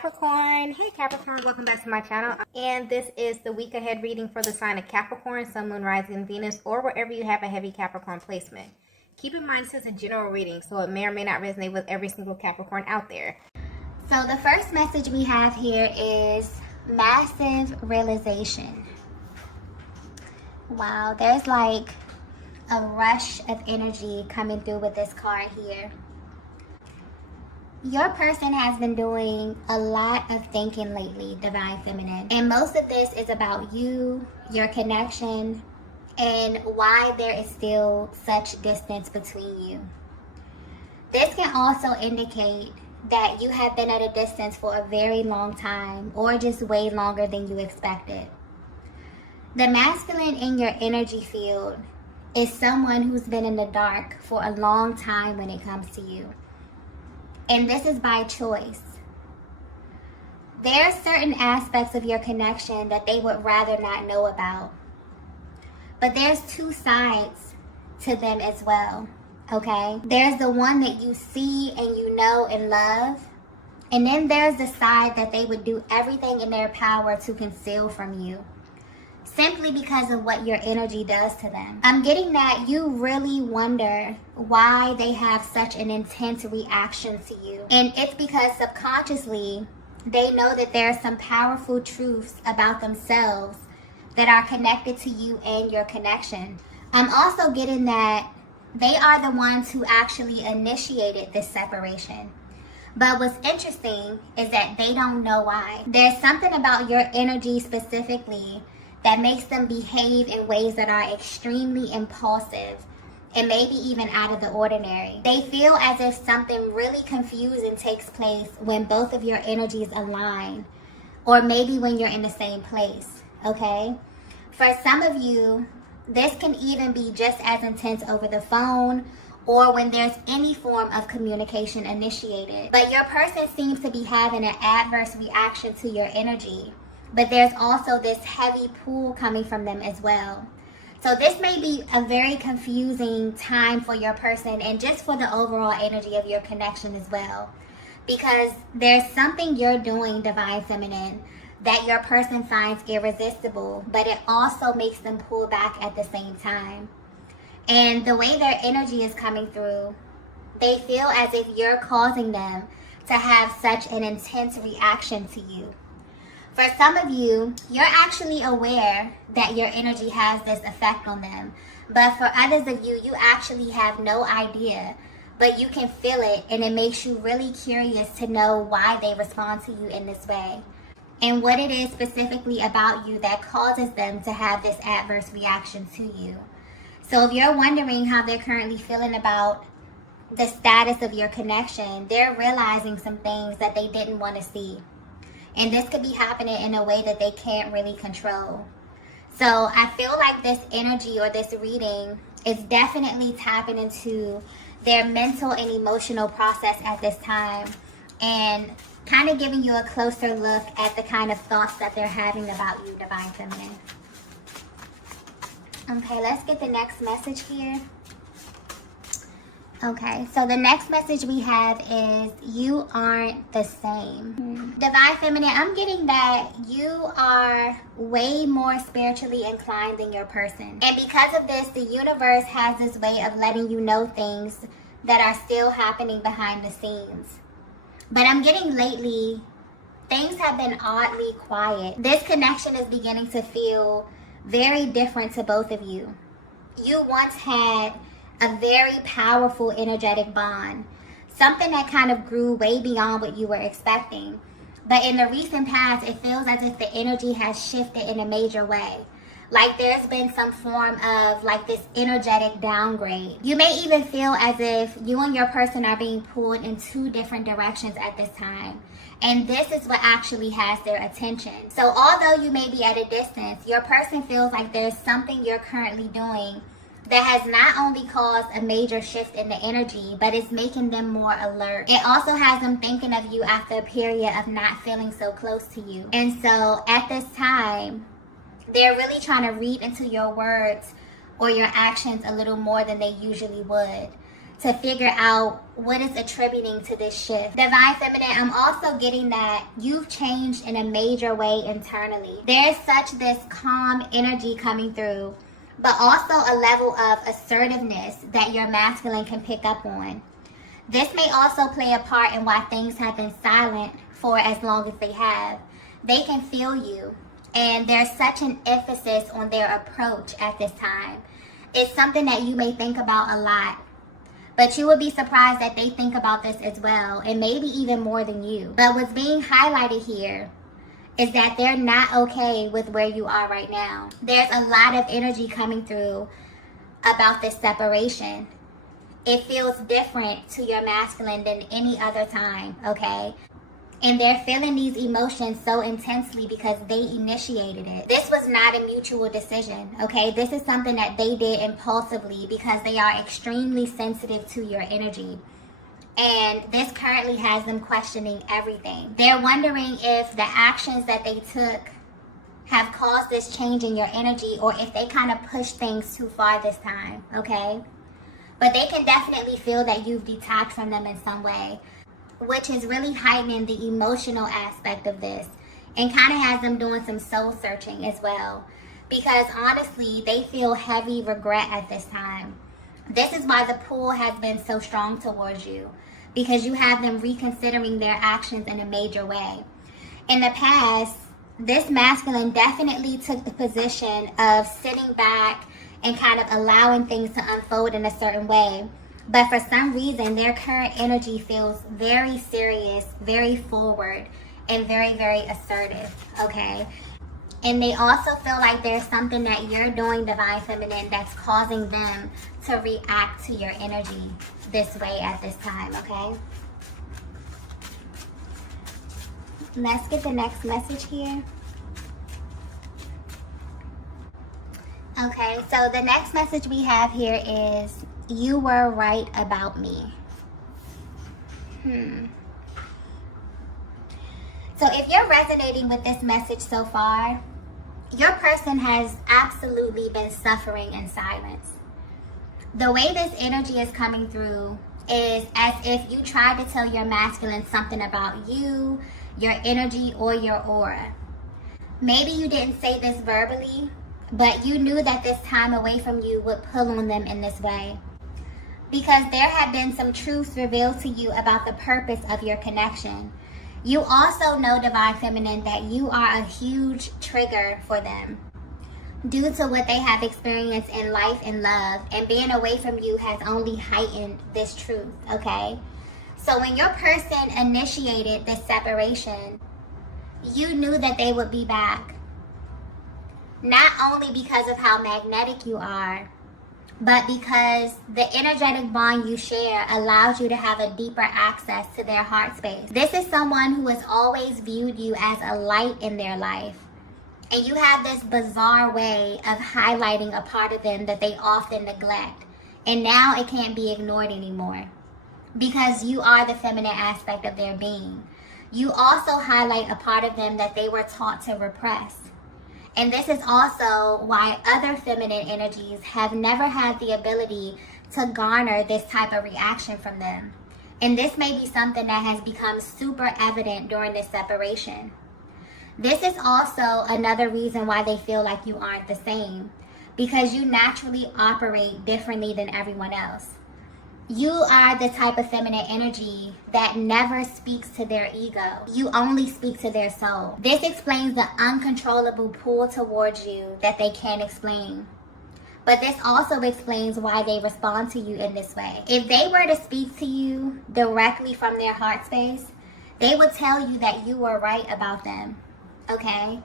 Capricorn. Hey Capricorn, welcome back to my channel. And this is the week ahead reading for the sign of Capricorn, Sun, Moon, Rising, Venus, or wherever you have a heavy Capricorn placement. Keep in mind this is a general reading, so it may or may not resonate with every single Capricorn out there. So the first message we have here is massive realization. Wow, there's like a rush of energy coming through with this card here. Your person has been doing a lot of thinking lately, Divine Feminine. And most of this is about you, your connection, and why there is still such distance between you. This can also indicate that you have been at a distance for a very long time, or just way longer than you expected. The masculine in your energy field is someone who's been in the dark for a long time when it comes to you. And this is by choice. There are certain aspects of your connection that they would rather not know about. But there's two sides to them as well, okay? There's the one that you see and you know and love. And then there's the side that they would do everything in their power to conceal from you, simply because of what your energy does to them. I'm getting that you really wonder why they have such an intense reaction to you. And it's because subconsciously, they know that there are some powerful truths about themselves that are connected to you and your connection. I'm also getting that they are the ones who actually initiated this separation. But what's interesting is that they don't know why. There's something about your energy specifically that makes them behave in ways that are extremely impulsive and maybe even out of the ordinary. They feel as if something really confusing takes place when both of your energies align, or maybe when you're in the same place, okay? For some of you, this can even be just as intense over the phone or when there's any form of communication initiated. But your person seems to be having an adverse reaction to your energy. But there's also this heavy pull coming from them as well. So this may be a very confusing time for your person and just for the overall energy of your connection as well. Because there's something you're doing, Divine Feminine, that your person finds irresistible, but it also makes them pull back at the same time. And the way their energy is coming through, they feel as if you're causing them to have such an intense reaction to you. For some of you, you're actually aware that your energy has this effect on them. But for others of you, you actually have no idea. But you can feel it, and it makes you really curious to know why they respond to you in this way. And what it is specifically about you that causes them to have this adverse reaction to you. So if you're wondering how they're currently feeling about the status of your connection, they're realizing some things that they didn't want to see. And this could be happening in a way that they can't really control. So I feel like this energy or this reading is definitely tapping into their mental and emotional process at this time. And kind of giving you a closer look at the kind of thoughts that they're having about you, Divine Feminine. Okay, let's get the next message here. Okay, so the next message we have is you aren't the same. Divine Feminine, I'm getting that you are way more spiritually inclined than your person. And because of this, the universe has this way of letting you know things that are still happening behind the scenes. But I'm getting lately, things have been oddly quiet. This connection is beginning to feel very different to both of you. You once had a very powerful energetic bond, something that kind of grew way beyond what you were expecting. But in the recent past, it feels as if the energy has shifted in a major way. Like there's been some form of like this energetic downgrade. You may even feel as if you and your person are being pulled in two different directions at this time. And this is what actually has their attention. So although you may be at a distance, your person feels like there's something you're currently doing that has not only caused a major shift in the energy, but it's making them more alert. It also has them thinking of you after a period of not feeling so close to you. And so at this time, they're really trying to read into your words or your actions a little more than they usually would. to figure out what is attributing to this shift. Divine Feminine, I'm also getting that you've changed in a major way internally. There's such this calm energy coming through, but also a level of assertiveness that your masculine can pick up on. This may also play a part in why things have been silent for as long as they have. They can feel you, and there's such an emphasis on their approach at this time. It's something that you may think about a lot, but you would be surprised that they think about this as well, and maybe even more than you. But what's being highlighted here is that they're not okay with where you are right now. There's a lot of energy coming through about this separation. It feels different to your masculine than any other time, okay? And they're feeling these emotions so intensely because they initiated it. This was not a mutual decision, okay? This is something that they did impulsively because they are extremely sensitive to your energy. And this currently has them questioning everything. They're wondering if the actions that they took have caused this change in your energy, or if they kind of pushed things too far this time, okay? But they can definitely feel that you've detached from them in some way, which is really heightening the emotional aspect of this, and kind of has them doing some soul searching as well, because honestly they feel heavy regret at this time. This is why the pull has been so strong towards you, because you have them reconsidering their actions in a major way. In the past, this masculine definitely took the position of sitting back and kind of allowing things to unfold in a certain way. But for some reason, their current energy feels very serious, very forward, and very, very assertive, okay? And they also feel like there's something that you're doing, Divine Feminine, that's causing them to react to your energy this way at this time, okay? Let's get the next message here. Okay, so the next message we have here is, you were right about me. So if you're resonating with this message so far, your person has absolutely been suffering in silence. The way this energy is coming through is as if you tried to tell your masculine something about you, your energy, or your aura. Maybe you didn't say this verbally, but you knew that this time away from you would pull on them in this way. Because there have been some truths revealed to you about the purpose of your connection. You also know, Divine Feminine, that you are a huge trigger for them due to what they have experienced in life and love, and being away from you has only heightened this truth, okay? So when your person initiated this separation, you knew that they would be back. Not only because of how magnetic you are, but because the energetic bond you share allows you to have a deeper access to their heart space. This is someone who has always viewed you as a light in their life. And you have this bizarre way of highlighting a part of them that they often neglect. And now it can't be ignored anymore, because you are the feminine aspect of their being. You also highlight a part of them that they were taught to repress. And this is also why other feminine energies have never had the ability to garner this type of reaction from them. And this may be something that has become super evident during this separation. This is also another reason why they feel like you aren't the same, because you naturally operate differently than everyone else. You are the type of feminine energy that never speaks to their ego. You only speak to their soul. This explains the uncontrollable pull towards you that they can't explain. But this also explains why they respond to you in this way. If they were to speak to you directly from their heart space, they would tell you that you were right about them, okay?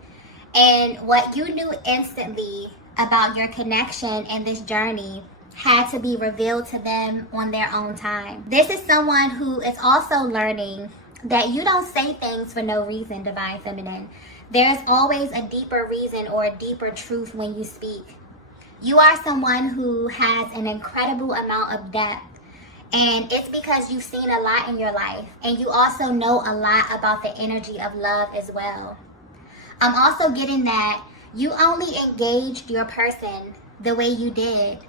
And what you knew instantly about your connection and this journey had to be revealed to them on their own time. This is someone who is also learning that you don't say things for no reason, Divine Feminine. There's always a deeper reason or a deeper truth when you speak. You are someone who has an incredible amount of depth, and it's because you've seen a lot in your life, and you also know a lot about the energy of love as well. I'm also getting that you only engaged your person the way you did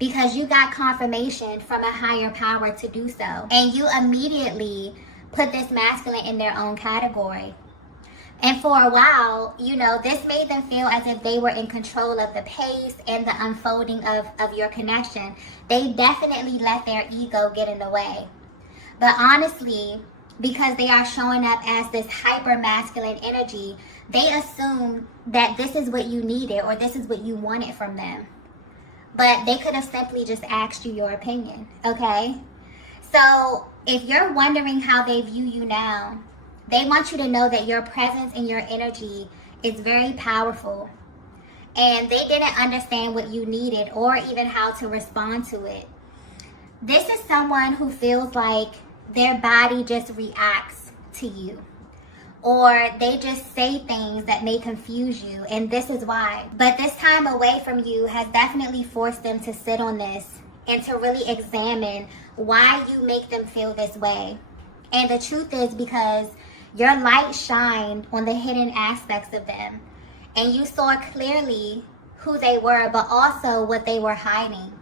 because you got confirmation from a higher power to do so. And you immediately put this masculine in their own category. And for a while, you know, this made them feel as if they were in control of the pace and the unfolding of your connection. They definitely let their ego get in the way. But honestly, because they are showing up as this hyper masculine energy, they assume that this is what you needed or this is what you wanted from them. But they could have simply just asked you your opinion, okay? So if you're wondering how they view you now, they want you to know that your presence and your energy is very powerful. And they didn't understand what you needed or even how to respond to it. This is someone who feels like their body just reacts to you. Or they just say things that may confuse you, and this is why. But this time away from you has definitely forced them to sit on this and to really examine why you make them feel this way. And the truth is because your light shined on the hidden aspects of them, and you saw clearly who they were, but also what they were hiding.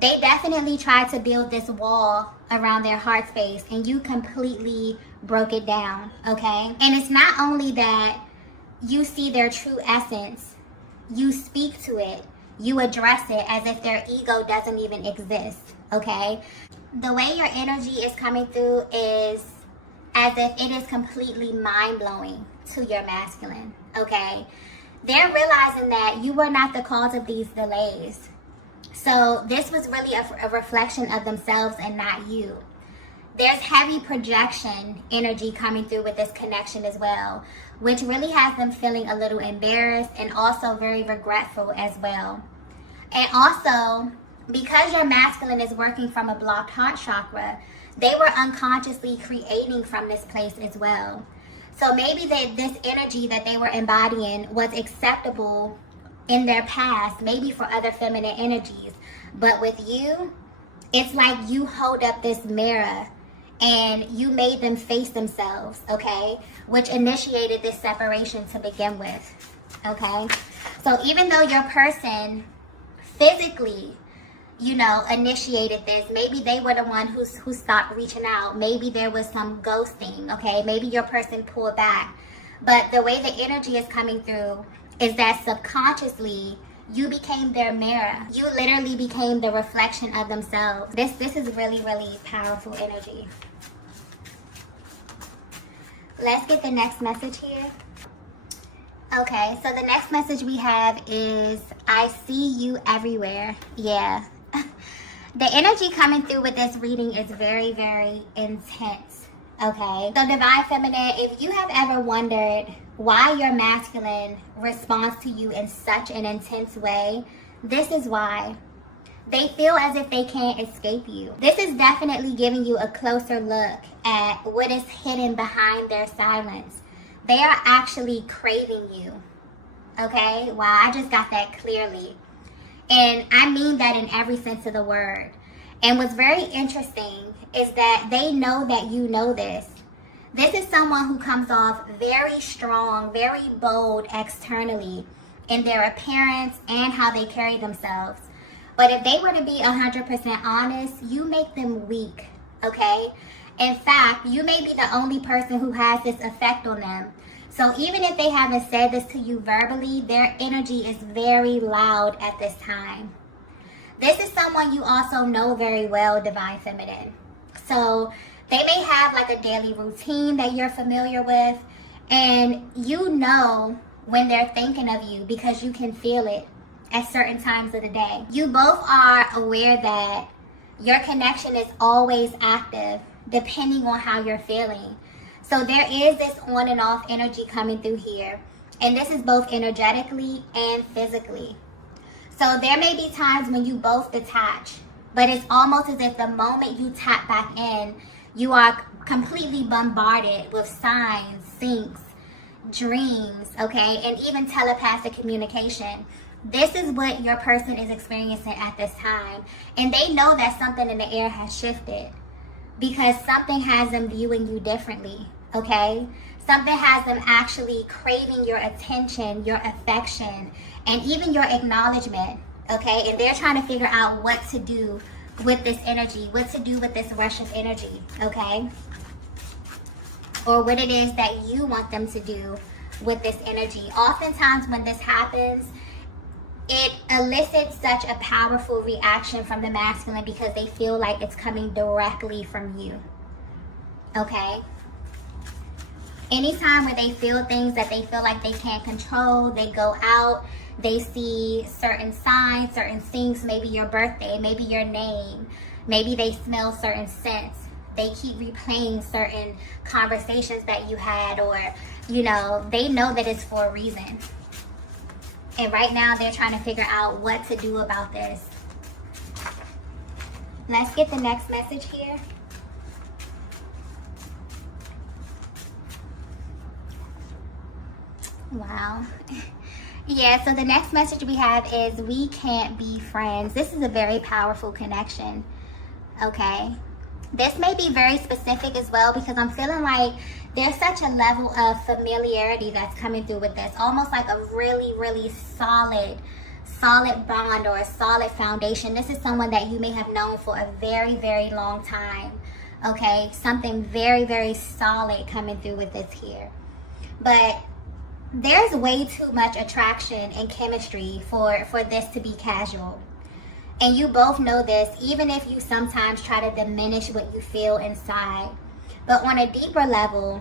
They definitely tried to build this wall around their heart space, and you completely broke it down, okay? And it's not only that you see their true essence, you speak to it, you address it as if their ego doesn't even exist, okay? The way your energy is coming through is as if it is completely mind-blowing to your masculine, okay? They're realizing that you were not the cause of these delays. So this was really a reflection of themselves and not you. There's heavy projection energy coming through with this connection as well, which really has them feeling a little embarrassed and also very regretful as well. And also, because your masculine is working from a blocked heart chakra, they were unconsciously creating from this place as well. So maybe this energy that they were embodying was acceptable in their past, maybe for other feminine energies. But with you, it's like you hold up this mirror and you made them face themselves, okay? Which initiated this separation to begin with, okay? So even though your person physically, you know, initiated this, maybe they were the one who stopped reaching out. Maybe there was some ghosting, okay? Maybe your person pulled back. But the way the energy is coming through is that subconsciously you became their mirror. You literally became the reflection of themselves. This is really, really powerful energy. Let's get the next message here. Okay, so the next message we have is, I see you everywhere. Yeah. The energy coming through with this reading is very, very intense. Okay, so Divine Feminine, if you have ever wondered why your masculine responds to you in such an intense way, this is why. They feel as if they can't escape you. This is definitely giving you a closer look at what is hidden behind their silence. They are actually craving you. Okay, wow, I just got that clearly. And I mean that in every sense of the word. And what's very interesting is that they know that you know this. This is someone who comes off very strong, very bold externally in their appearance and how they carry themselves. But if they were to be 100% honest, you make them weak, okay? In fact, you may be the only person who has this effect on them. So even if they haven't said this to you verbally, their energy is very loud at this time. This is someone you also know very well, Divine Feminine. So they may have like a daily routine that you're familiar with, and you know when they're thinking of you because you can feel it at certain times of the day. You both are aware that your connection is always active depending on how you're feeling. So there is this on and off energy coming through here, and this is both energetically and physically. So there may be times when you both detach, but it's almost as if the moment you tap back in, you are completely bombarded with signs, syncs, dreams, okay, and even telepathic communication. This is what your person is experiencing at this time. And they know that something in the air has shifted because something has them viewing you differently, okay? Something has them actually craving your attention, your affection, and even your acknowledgement, Okay, and they're trying to figure out what to do with this energy, what to do with this rush of energy, okay? Or what it is that you want them to do with this energy. Oftentimes when this happens, it elicits such a powerful reaction from the masculine because they feel like it's coming directly from you, okay? Anytime where they feel things that they feel like they can't control, they go out, they see certain signs, certain things, maybe your birthday, maybe your name, maybe they smell certain scents. They keep replaying certain conversations that you had, or, you know, they know that it's for a reason. And right now they're trying to figure out what to do about this. Let's get the next message here. Wow. Yeah, so the next message we have is we can't be friends. This is a very powerful connection, okay? This may be very specific as well because I'm feeling like there's such a level of familiarity that's coming through with this. Almost like a really, really solid bond or a solid foundation. This is someone that you may have known for a very, very long time, okay? Something very, very solid coming through with this here. But there's way too much attraction and chemistry for this to be casual. And you both know this, even if you sometimes try to diminish what you feel inside. But on a deeper level,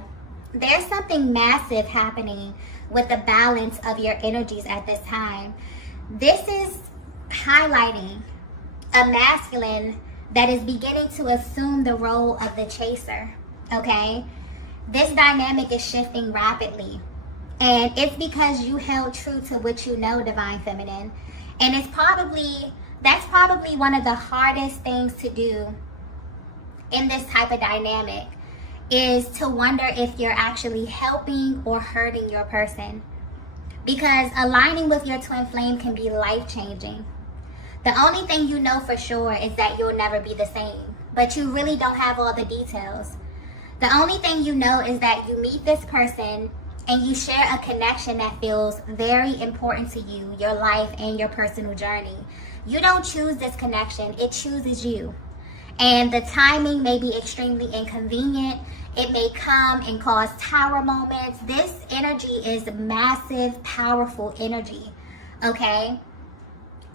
there's something massive happening with the balance of your energies at this time. This is highlighting a masculine that is beginning to assume the role of the chaser, okay? This dynamic is shifting rapidly. And it's because you held true to what you know, Divine Feminine. And that's probably one of the hardest things to do in this type of dynamic, is to wonder if you're actually helping or hurting your person. Because aligning with your twin flame can be life-changing. The only thing you know for sure is that you'll never be the same, but you really don't have all the details. The only thing you know is that you meet this person and you share a connection that feels very important to you, your life and your personal journey. You don't choose this connection, it chooses you. And the timing may be extremely inconvenient. It may come and cause tower moments. This energy is massive, powerful energy, okay?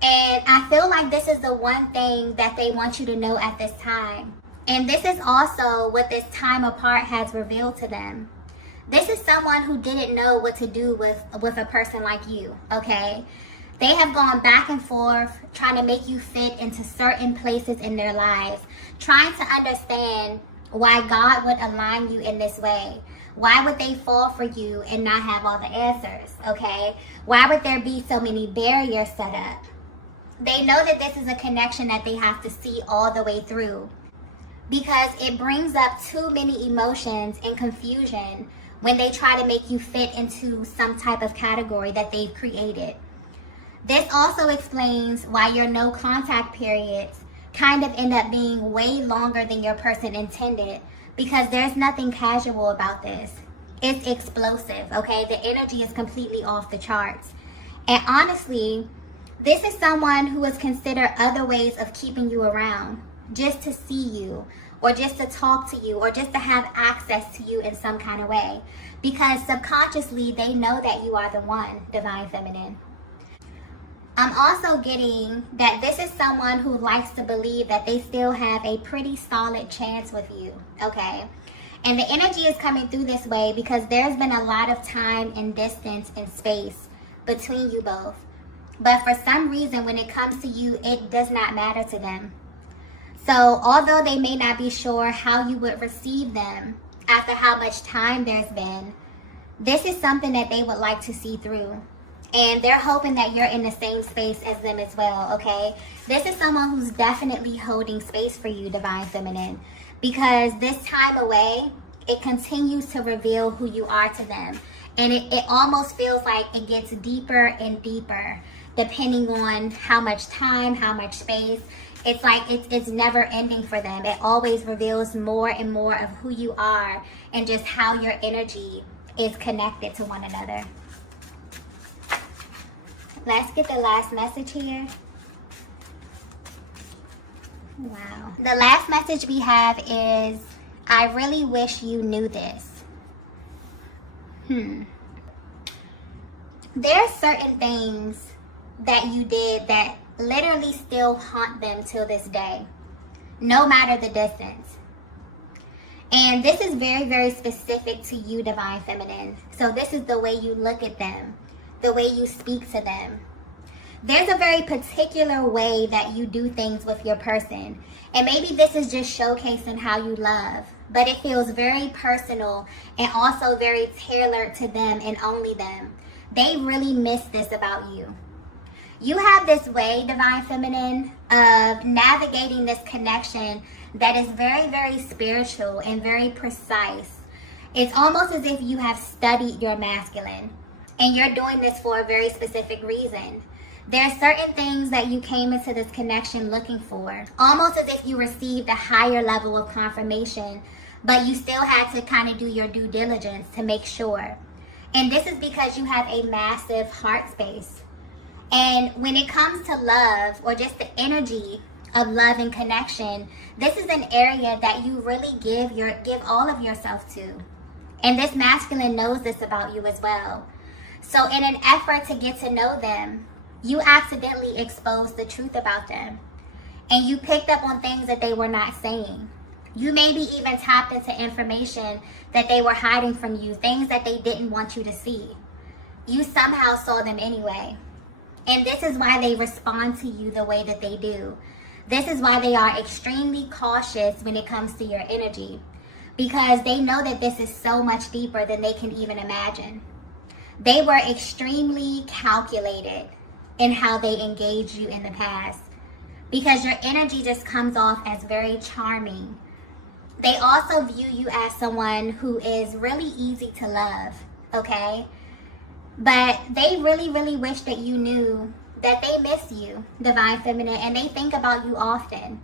And I feel like this is the one thing that they want you to know at this time. And this is also what this time apart has revealed to them. This is someone who didn't know what to do with a person like you, okay? They have gone back and forth trying to make you fit into certain places in their lives, trying to understand why God would align you in this way. Why would they fall for you and not have all the answers, okay? Why would there be so many barriers set up? They know that this is a connection that they have to see all the way through, because it brings up too many emotions and confusion when they try to make you fit into some type of category that they've created. This also explains why your no contact periods kind of end up being way longer than your person intended, because there's nothing casual about this. It's explosive, okay? The energy is completely off the charts. And honestly, this is someone who has considered other ways of keeping you around, just to see you, or just to talk to you, or just to have access to you in some kind of way. Because subconsciously, they know that you are the one, Divine Feminine. I'm also getting that this is someone who likes to believe that they still have a pretty solid chance with you, okay? And the energy is coming through this way because there's been a lot of time and distance and space between you both. But for some reason, when it comes to you, it does not matter to them. So although they may not be sure how you would receive them after how much time there's been, this is something that they would like to see through. And they're hoping that you're in the same space as them as well, okay? This is someone who's definitely holding space for you, Divine Feminine. Because this time away, it continues to reveal who you are to them. And it almost feels like it gets deeper and deeper, depending on how much time, how much space. It's like it's never ending for them. It always reveals more and more of who you are and just how your energy is connected to one another. Let's get the last message here. Wow. The last message we have is, I really wish you knew this. There are certain things that you did that literally still haunt them till this day, no matter the distance. And this is very, very specific to you, Divine Feminine. So this is the way you look at them, the way you speak to them. There's a very particular way that you do things with your person. And maybe this is just showcasing how you love, but it feels very personal and also very tailored to them and only them. They really miss this about you. You have this way, Divine Feminine, of navigating this connection that is very, very spiritual and very precise. It's almost as if you have studied your masculine, and you're doing this for a very specific reason. There are certain things that you came into this connection looking for, almost as if you received a higher level of confirmation, but you still had to kind of do your due diligence to make sure. And this is because you have a massive heart space. And when it comes to love, or just the energy of love and connection, this is an area that you really give all of yourself to. And this masculine knows this about you as well. So in an effort to get to know them, you accidentally exposed the truth about them. And you picked up on things that they were not saying. You maybe even tapped into information that they were hiding from you, things that they didn't want you to see. You somehow saw them anyway. And this is why they respond to you the way that they do. This is why they are extremely cautious when it comes to your energy, because they know that this is so much deeper than they can even imagine. They were extremely calculated in how they engaged you in the past, because your energy just comes off as very charming. They also view you as someone who is really easy to love, okay? But they really, really wish that you knew that they miss you, Divine Feminine, and they think about you often.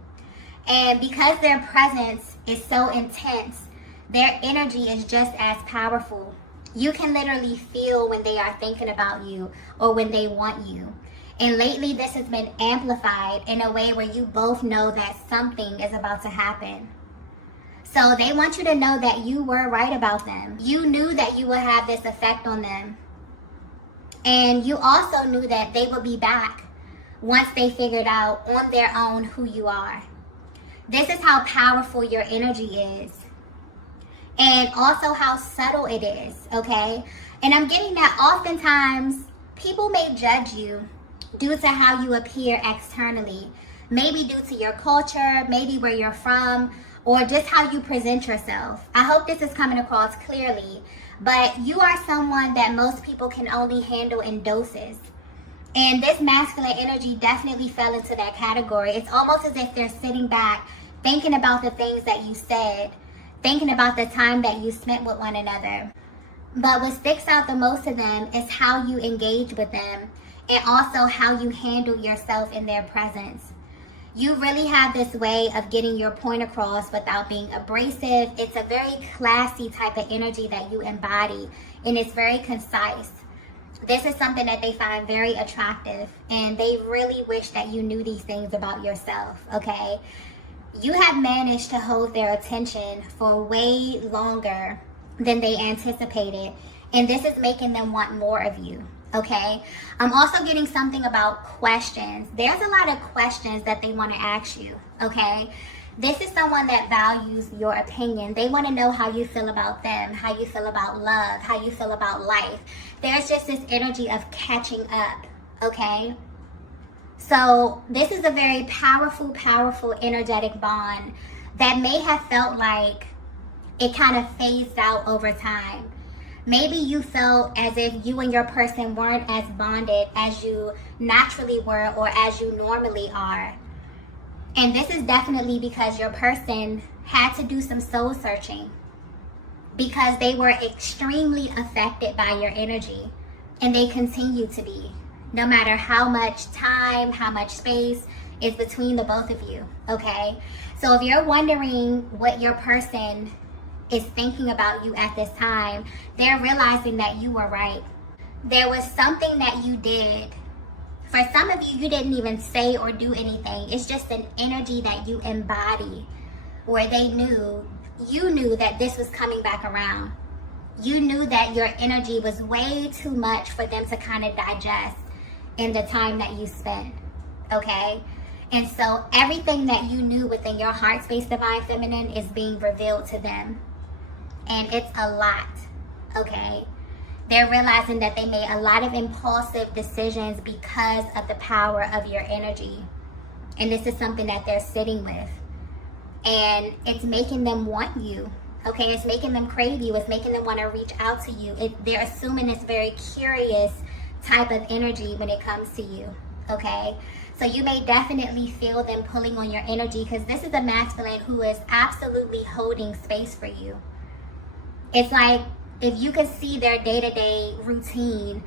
And because their presence is so intense, their energy is just as powerful. You can literally feel when they are thinking about you or when they want you. And lately this has been amplified in a way where you both know that something is about to happen. So they want you to know that you were right about them. You knew that you would have this effect on them. And you also knew that they would be back once they figured out on their own who you are. This is how powerful your energy is. And also how subtle it is, okay? And I'm getting that oftentimes people may judge you due to how you appear externally. Maybe due to your culture, maybe where you're from, or just how you present yourself. I hope this is coming across clearly. But you are someone that most people can only handle in doses. And this masculine energy definitely fell into that category. It's almost as if they're sitting back, thinking about the things that you said, thinking about the time that you spent with one another. But what sticks out the most to them is how you engage with them, and also how you handle yourself in their presence. You really have this way of getting your point across without being abrasive. It's a very classy type of energy that you embody, and it's very concise. This is something that they find very attractive, and they really wish that you knew these things about yourself, okay? You have managed to hold their attention for way longer than they anticipated, and this is making them want more of you. Okay, I'm also getting something about questions. There's a lot of questions that they want to ask you, okay? This is someone that values your opinion. They want to know how you feel about them, how you feel about love, how you feel about life. There's just this energy of catching up, okay? So this is a very powerful, powerful energetic bond that may have felt like it kind of phased out over time. Maybe you felt as if you and your person weren't as bonded as you naturally were or as you normally are. And this is definitely because your person had to do some soul searching, because they were extremely affected by your energy, and they continue to be, no matter how much time, how much space is between the both of you, okay? So if you're wondering what your person is thinking about you at this time, they're realizing that you were right. There was something that you did For some of you, you didn't even say or do anything. It's just an energy that you embody where you knew that this was coming back around. You knew that your energy was way too much for them to kind of digest in the time that you spent, okay? And so everything that you knew within your heart space, Divine Feminine, is being revealed to them. And it's a lot, okay? They're realizing that they made a lot of impulsive decisions because of the power of your energy. And this is something that they're sitting with. And it's making them want you, okay? It's making them crave you. It's making them want to reach out to you. They're assuming this very curious type of energy when it comes to you, okay? So you may definitely feel them pulling on your energy because this is a masculine who is absolutely holding space for you. It's like if you could see their day-to-day routine,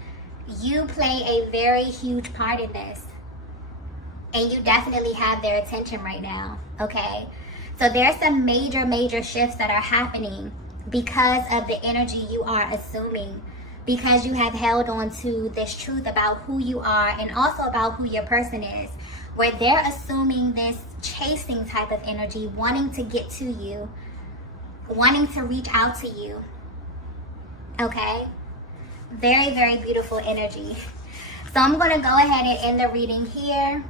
you play a very huge part in this. And you definitely have their attention right now, okay? So there's some major shifts that are happening because of the energy you are assuming, because you have held on to this truth about who you are and also about who your person is, where they're assuming this chasing type of energy, wanting to get to you, wanting to reach out to you, okay? Very beautiful energy. So I'm going to go ahead and end the reading here.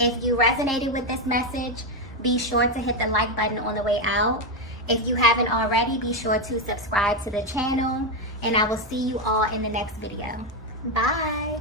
If you resonated with this message, be sure to hit the like button on the way out. If you haven't already, be sure to subscribe to the channel, and I will see you all in the next video. Bye.